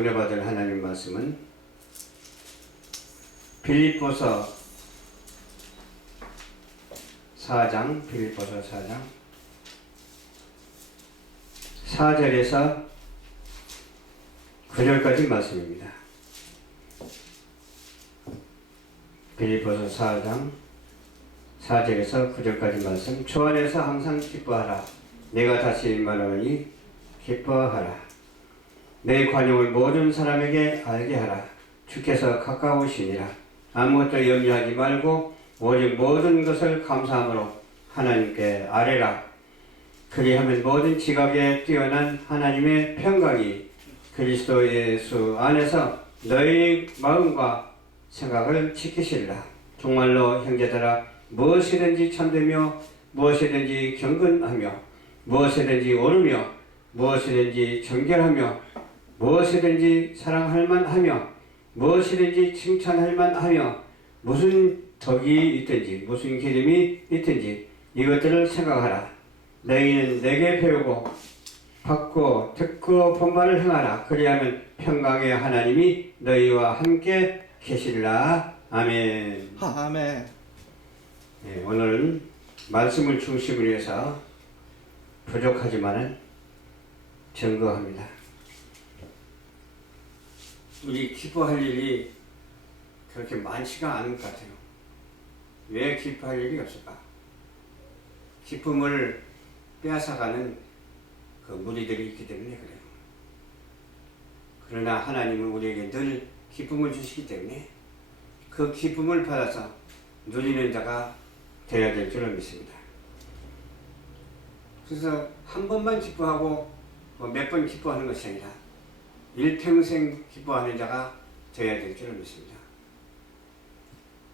은혜 받을 하나님 말씀은 빌립보서 4장 4절에서 9절까지 말씀입니다. 빌립보서 4장 4절에서 9절까지 말씀. 주 안에서 항상 기뻐하라. 내가 다시 말하노니 기뻐하라. 내 관용을 모든 사람에게 알게 하라. 주께서 가까우시니라. 아무것도 염려하지 말고 오직 모든 것을 감사함으로 하나님께 아뢰라. 그리하면 모든 지각에 뛰어난 하나님의 평강이 그리스도 예수 안에서 너희 마음과 생각을 지키시리라. 정말로 형제들아, 무엇이든지 참되며 무엇이든지 경건하며 무엇이든지 옳으며 무엇이든지 정결하며 무엇이든지 사랑할 만하며 무엇이든지 칭찬할 만하며 무슨 덕이 있든지 무슨 기름이 있든지 이것들을 생각하라. 너희는 내게 배우고 받고 듣고 본 바를 행하라. 그리하면 평강의 하나님이 너희와 함께 계시리라. 아멘. 아멘. 네, 오늘은 말씀을 중심으로 해서 부족하지만은 증거합니다. 우리 기뻐할 일이 그렇게 많지가 않은 것 같아요. 왜 기뻐할 일이 없을까? 기쁨을 빼앗아가는 그 무리들이 있기 때문에 그래요. 그러나 하나님은 우리에게 늘 기쁨을 주시기 때문에 그 기쁨을 받아서 누리는 자가 되어야 될 줄을 믿습니다. 그래서 한 번만 기뻐하고 몇 번 기뻐하는 것이 아니라 일평생 기뻐하는 자가 되어야 될 줄을 믿습니다.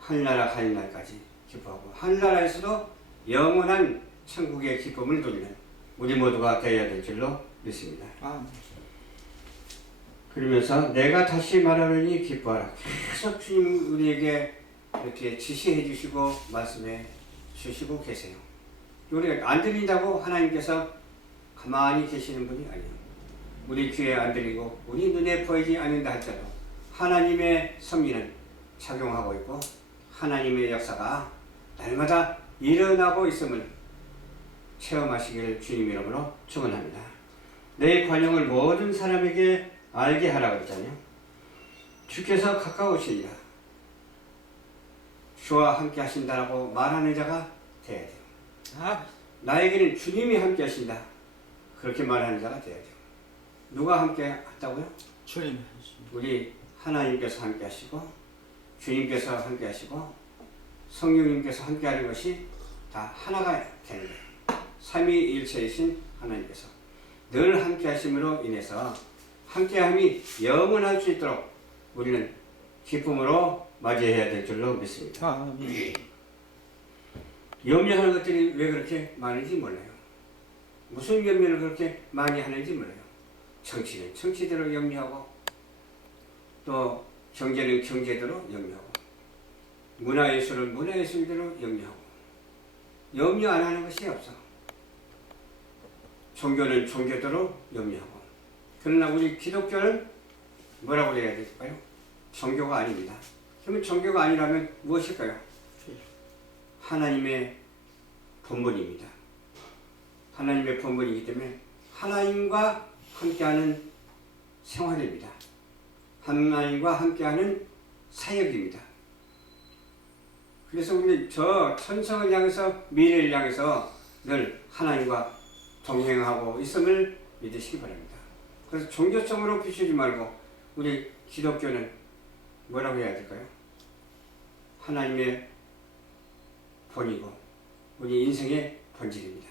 하늘나라 가는 날까지 기뻐하고 하늘나라에서도 영원한 천국의 기쁨을 누리는 우리 모두가 되어야 될 줄로 믿습니다. 그러면서 내가 다시 말하노니 기뻐하라. 계속 주님 우리에게 이렇게 지시해 주시고 말씀해 주시고 계세요. 우리가 안 들린다고 하나님께서 가만히 계시는 분이 아니에요. 우리 귀에 안 들리고 우리 눈에 보이지 않는다 할지라도 하나님의 섭리는 작용하고 있고 하나님의 역사가 날마다 일어나고 있음을 체험하시기를 주님 이름으로 축원합니다. 내 관용을 모든 사람에게 알게 하라고 했잖아요. 주께서 가까우시니라. 주와 함께 하신다라고 말하는 자가 되어야 돼요. 나에게는 주님이 함께 하신다. 그렇게 말하는 자가 되어야 돼요. 누가 함께 한다고요? 주님. 우리 하나님께서 함께 하시고 주님께서 함께 하시고 성령님께서 함께 하는 것이 다 하나가 되는 거예요. 삼위일체이신 하나님께서 늘 함께 하심으로 인해서 함께함이 영원할 수 있도록 우리는 기쁨으로 맞이해야 될 줄로 믿습니다. 염려하는 것들이 왜 그렇게 많은지 몰라요. 무슨 염려를 그렇게 많이 하는지 몰라요. 정치는 정치대로 염려하고 또 경제는 경제대로 염려하고 문화예술은 문화예술대로 염려하고 염려 안 하는 것이 없어. 종교는 종교대로 염려하고 그러나 우리 기독교는 뭐라고 해야 될까요? 종교가 아닙니다. 그러면 종교가 아니라면 무엇일까요? 하나님의 본분입니다. 하나님의 본분이기 때문에 하나님과 함께하는 생활입니다. 하나님과 함께하는 사역입니다. 그래서 우리 저 천성을 향해서 미래를 향해서 늘 하나님과 동행하고 있음을 믿으시기 바랍니다. 그래서 종교성으로 비추지 말고 우리 기독교는 뭐라고 해야 될까요? 하나님의 본이고 우리 인생의 본질입니다.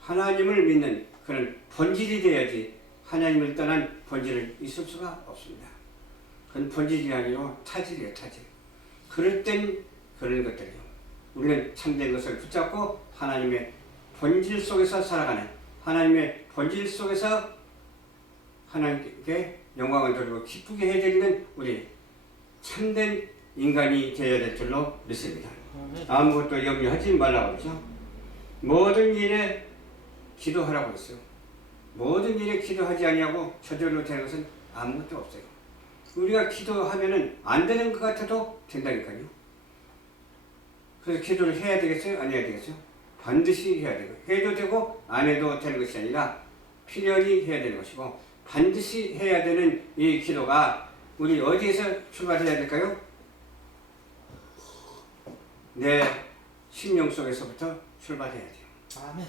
하나님을 믿는 그런 본질이 되어야지 하나님을 떠난 본질은 있을 수가 없습니다. 그건 본질이 아니고 타질이에요, 타질. 그럴 땐 그런 것들이요. 우리는 참된 것을 붙잡고 하나님의 본질 속에서 살아가는 하나님의 본질 속에서 하나님께 영광을 돌리고 기쁘게 해드리는 우리 참된 인간이 되어야 될 줄로 믿습니다. 아무것도 염려하지 말라고 그러죠. 모든 일에 기도하라고 했어요. 모든 일에 기도하지 아니하고 저절로 되는 것은 아무것도 없어요. 우리가 기도하면은 안 되는 것 같아도 된다니까요. 그래서 기도를 해야 되겠어요? 안 해야 되겠어요? 반드시 해야 되고, 해도 되고 안 해도 되는 것이 아니라 필연히 해야 되는 것이고, 반드시 해야 되는 이 기도가 우리 어디에서 출발해야 될까요? 내 심령 속에서부터 출발해야 돼요. 아멘.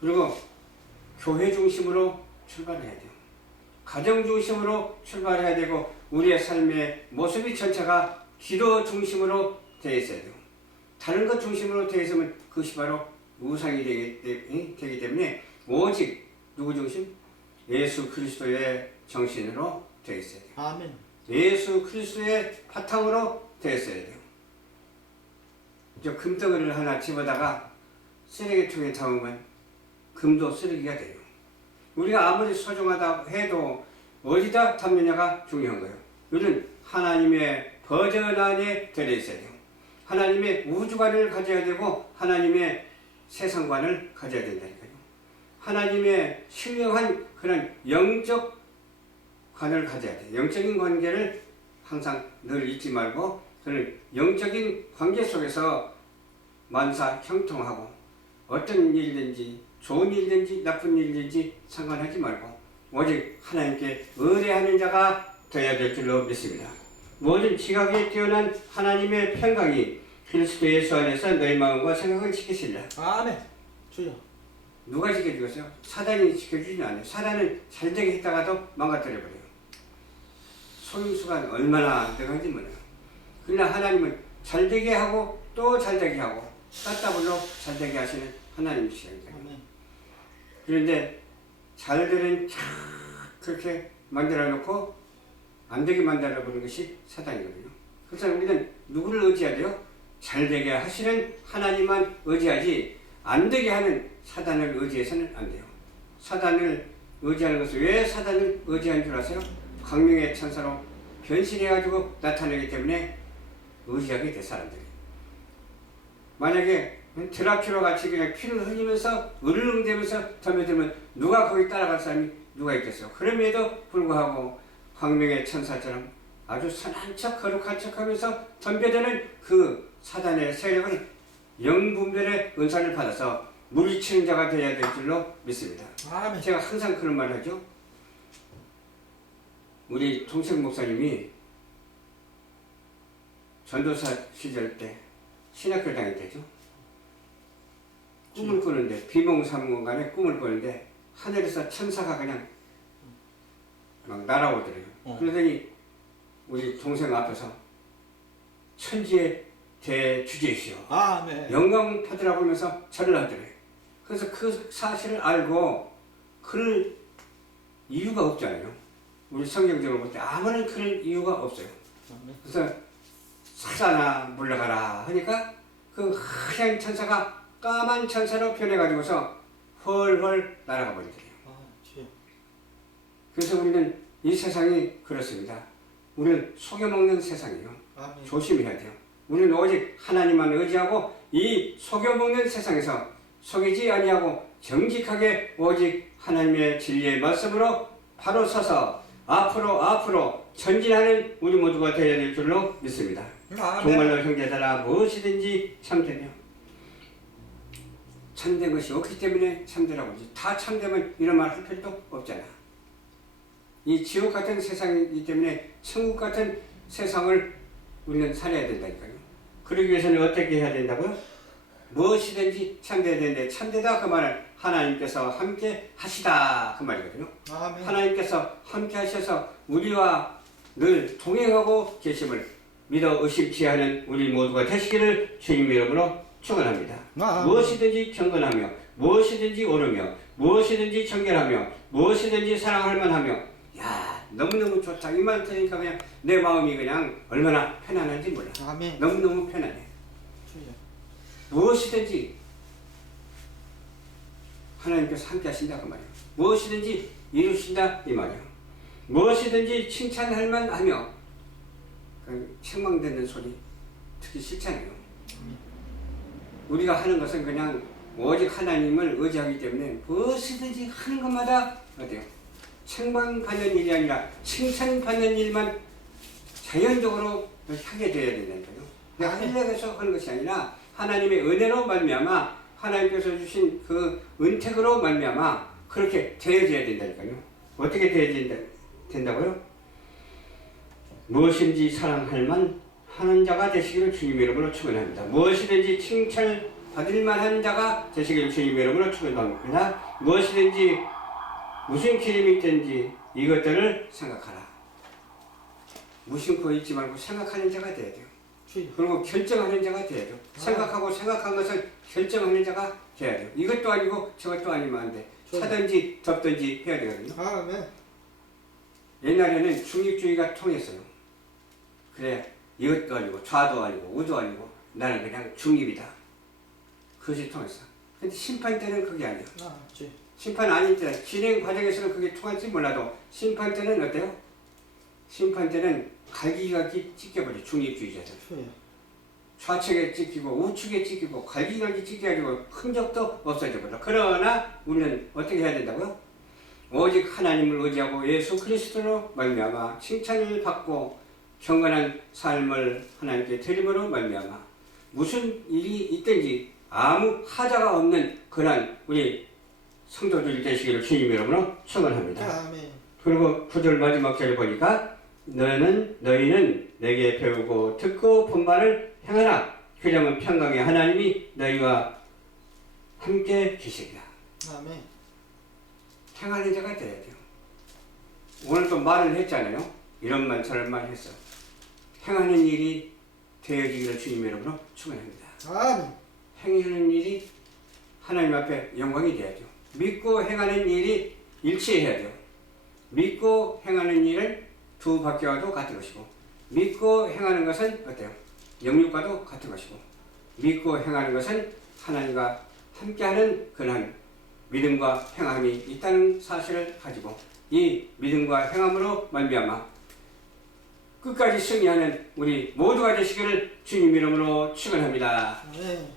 그리고 교회 중심으로 출발해야 돼요. 가정 중심으로 출발해야 되고, 우리의 삶의 모습이 전체가 기도 중심으로 되어 있어야 돼요. 다른 것 중심으로 되어 있으면 그것이 바로 우상이 되기 때문에 오직 누구 중심? 예수 그리스도의 정신으로 되어 있어야 돼요. 아멘. 예수 그리스도의 바탕으로 되어 있어야 돼요. 저 금덩어리를 하나 집어다가 쓰레기통에 담으면 금도 쓰레기가 돼요. 우리가 아무리 소중하다 해도 어디다 담느냐가 중요한 거예요. 우리는 하나님의 버전 안에 들어있어야 돼요. 하나님의 우주관을 가져야 되고 하나님의 세상관을 가져야 된다니까요. 하나님의 신령한 그런 영적 관을 가져야 돼요. 영적인 관계를 항상 늘 잊지 말고 그런 영적인 관계 속에서 만사 형통하고 어떤 일든지 좋은 일든지 나쁜 일든지 상관하지 말고 오직 하나님께 의뢰하는 자가 되어야 될 줄로 믿습니다. 모든 지각에 뛰어난 하나님의 평강이 그리스도 예수 안에서 너희 마음과 생각을 지키시리라. 아멘. 주여. 누가 지켜주겠어요? 사단이 지켜주지 않아요. 사단은 잘되게 했다가도 망가뜨려버려요. 소임수가 얼마나 능한지 몰라요. 그러나 하나님은 잘되게 하고 또 잘되게 하고 따따블로 잘되게 하시는 하나님이시니까요. 그런데 잘되는 그렇게 만들어 놓고 안 되게 만들어 보는 것이 사단이거든요. 그래서 우리는 누구를 의지해야 돼요? 잘되게 하시는 하나님만 의지하지 안 되게 하는 사단을 의지해서는 안 돼요. 사단을 의지하는 것은 왜 사단을 의지하는 줄 아세요? 광명의 천사로 변신해가지고 나타나기 때문에 의지하게 돼 사람들이. 만약에 드라큘라 같이 그냥 피를 흘리면서 으르렁대면서 덤벼들면 누가 거기 따라갈 사람이 누가 있겠어요? 그럼에도 불구하고 광명의 천사처럼 아주 선한 척 거룩한 척하면서 덤벼드는 그 사단의 세력은 영분별의 은사를 받아서 물리치는 자가 되어야 될 줄로 믿습니다. 아멘. 제가 항상 그런 말을 하죠. 우리 동생 목사님이 전도사 시절 때 신학교 다닐 때죠. 꿈을 꾸는데 비몽사몽간에 꿈을 꾸는데 하늘에서 천사가 그냥 막 날아오더래요. 그러더니 우리 동생 앞에서 천지의 대주제시여 아멘. 영광 받으라고 하면서 절을 하더래요. 그래서 그 사실을 알고 그럴 이유가 없잖아요. 우리 성경적으로 볼 때 아무런 그럴 이유가 없어요. 그래서 사자나 물러가라 하니까 그 하얀 천사가 까만 천사로 변해가지고서 헐헐 날아가 버리더래요. 그래서 우리는 이 세상이 그렇습니다. 우리는 속여먹는 세상이에요. 아멘. 조심해야 돼요. 우리는 오직 하나님만 의지하고 이 속여먹는 세상에서 속이지 아니하고 정직하게 오직 하나님의 진리의 말씀으로 바로 서서 앞으로 전진하는 우리 모두가 되어야 될 줄로 믿습니다. 아멘. 정말로 형제들아 무엇이든지 참되며 참된 것이 없기 때문에 참되라고 하지. 다 참되면 이런 말 할 필요도 없잖아. 이 지옥 같은 세상이기 때문에 천국 같은 세상을 우리는 살아야 된다니까요. 그러기 위해서는 어떻게 해야 된다고요? 무엇이든지 참되어야 되는데 참되다 그 말은 하나님께서 함께 하시다 그 말이거든요. 아멘. 하나님께서 함께 하셔서 우리와 늘 동행하고 계심을 믿어 의심치 않은 우리 모두가 되시기를 주님 이름으로 축원합니다. 무엇이든지 경건하며 무엇이든지 오르며 무엇이든지 정결하며 무엇이든지 사랑할 만하며 야 너무너무 좋다. 이 말 들으니까 그냥 내 마음이 그냥 얼마나 편안한지 몰라. 아멘. 너무너무 편안해. 주여. 무엇이든지 하나님께서 함께 하신다 그 말이에요. 무엇이든지 이루신다 이 말이에요. 무엇이든지 칭찬할 만하며 책망되는 소리 듣기 싫잖아요. 우리가 하는 것은 그냥 오직 하나님을 의지하기 때문에 무엇이든지 하는 것마다 어때요? 책망받는 일이 아니라 칭찬받는 일만 자연적으로 하게 되어야 된다는 거예요. 내가 하려고 해서 하는 것이 아니라 하나님의 은혜로 말미암아 하나님께서 주신 그 은택으로 말미암아 그렇게 되어져야 된다니까요. 어떻게 되어야 된다고요? 무엇인지 사랑할 만 하는 자가 되시기를 주님의 이름으로 축원합니다. 무엇이든지 칭찬을 받을 만한 자가 되시기를 주님의 이름으로 축원합니다. 무엇이든지 무슨 기름이 있든지 이것들을 생각하라. 무심코 있지 말고 생각하는 자가 돼야 돼요. 주여. 그리고 결정하는 자가 돼야 돼요. 생각하고 생각한 것을 결정하는 자가 돼야 돼요. 이것도 아니고 저것도 아니면 안 돼. 차든지 덮든지 해야 되거든요. 아멘. 옛날에는 중립주의가 통했어요. 그래 이것도 아니고 좌도 아니고 우도 아니고 나는 그냥 중립이다. 그것이 통했어. 근데 심판 때는 그게 아니야. 주여. 심판 아닐 때 진행 과정에서는 그게 통할지 몰라도 심판 때는 어때요? 심판 때는 갈기갈기 찢겨버려. 중립주의자들. 주여. 좌측에 찍히고 우측에 찍히고 갈기갈기 찍혀가지고 흔적도 없어져 버려. 그러나 우리는 어떻게 해야 된다고요? 오직 하나님을 의지하고 예수 그리스도로 말미암아 칭찬을 받고 경건한 삶을 하나님께 드림으로 말미암아 무슨 일이 있든지 아무 하자가 없는 그런 우리 성도들이 되시기를 주님 이름으로 축원합니다. 아멘. 그리고 9절 마지막 절을 보니까 너희는 내게 배우고 듣고 본 바를 행하라. 그러면 평강의 하나님이 너희와 함께 계시리라. 아멘. 행하는 자가 돼야 돼요. 오늘 또 말을 했잖아요. 이런 말 저런 말 했어. 행하는 일이 되어지기를 주님의 이름으로 축원합니다. 아멘. 행하는 일이 하나님 앞에 영광이 돼야죠. 믿고 행하는 일이 일치해야 돼요. 믿고 행하는 일은 두 바퀴와도 같은 것이고 믿고 행하는 것은 어때요? 영육과도 같은 것이고 믿고 행하는 것은 하나님과 함께하는 그런 믿음과 행함이 있다는 사실을 가지고 이 믿음과 행함으로 말미암아 끝까지 승리하는 우리 모두가 되시기를 주님 이름으로 축원합니다. 아멘.